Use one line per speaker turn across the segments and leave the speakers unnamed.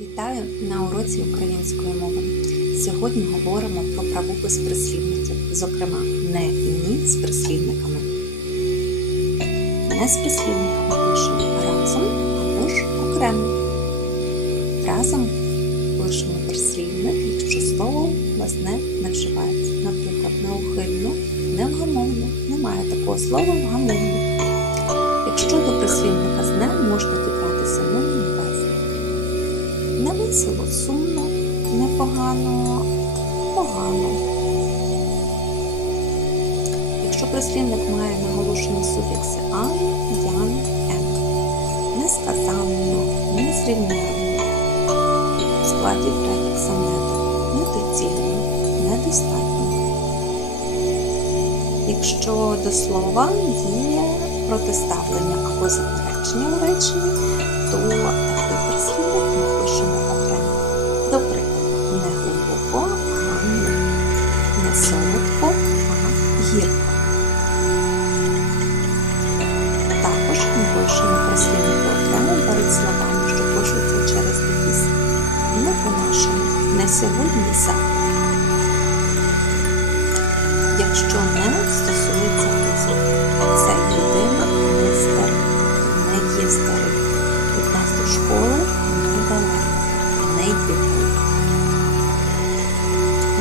Вітаю на уроці української мови. Сьогодні говоримо про правопис прислівників, зокрема, не і ні з прислівниками. Не з прислівниками пишемо разом або ж окремо. Разом пишемо прислівник, якщо слово власне не вживається. Наприклад, неухильно, невгамовно. Немає такого слова вгамовно. Якщо до прислівника з не можна дібрати синонім без. Не весело, сумно, непогано, погано. Якщо прислівник має наголошені суфікси ан, ян, ен, несказанно, незрівнянно, в складі префікса недо, недоцільно, недостатньо. Якщо до слова є протиставлення або заперечення у реченні, то такий прислівник ми пишемо солодко, гірко. Також ми пишемо прислівники окремо перед словами, що пишуться через дефіс. Не по-нашому, не сьогодні, завтра. Якщо не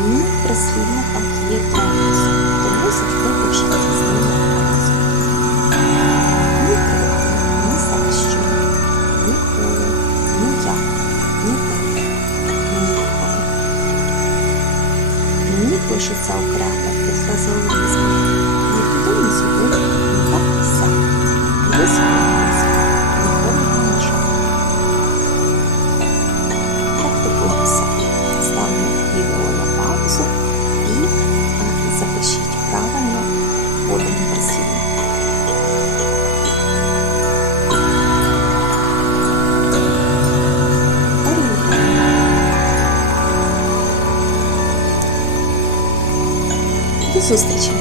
Ні прислівно так є тонус, тому завжди пишеться з ним разом. Ніколи, ні за що, ніколи, ніяк, ніде, ніколи. Ні пишеться окремо. Зустрічі!